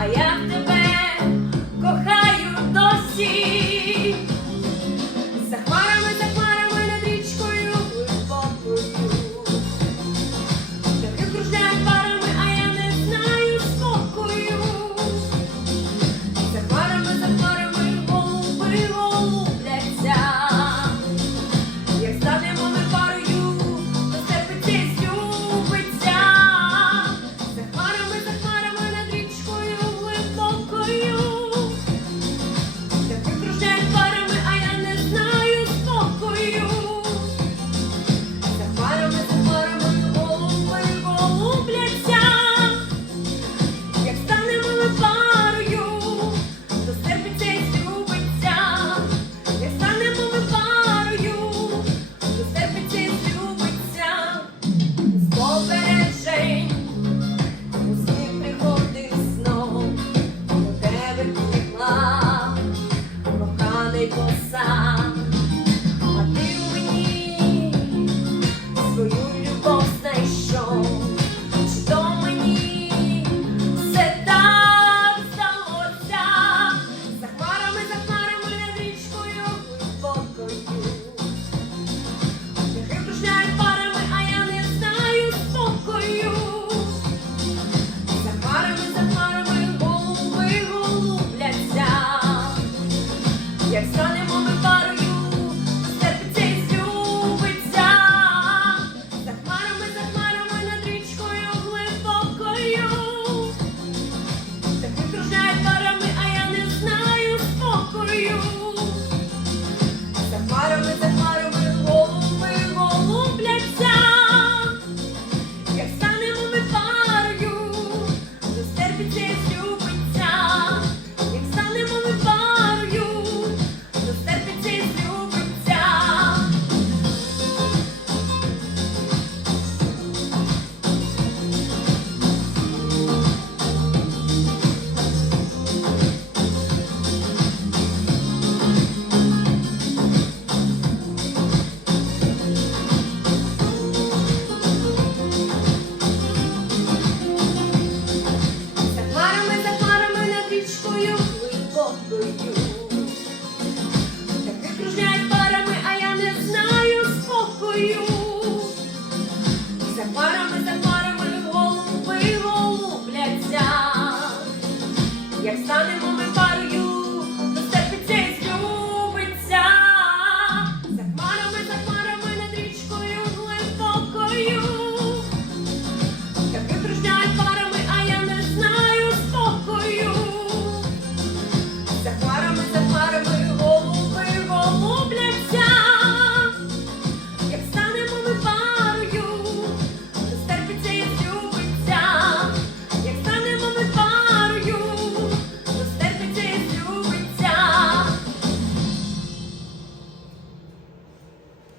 Ayan. Що не Donnez-moi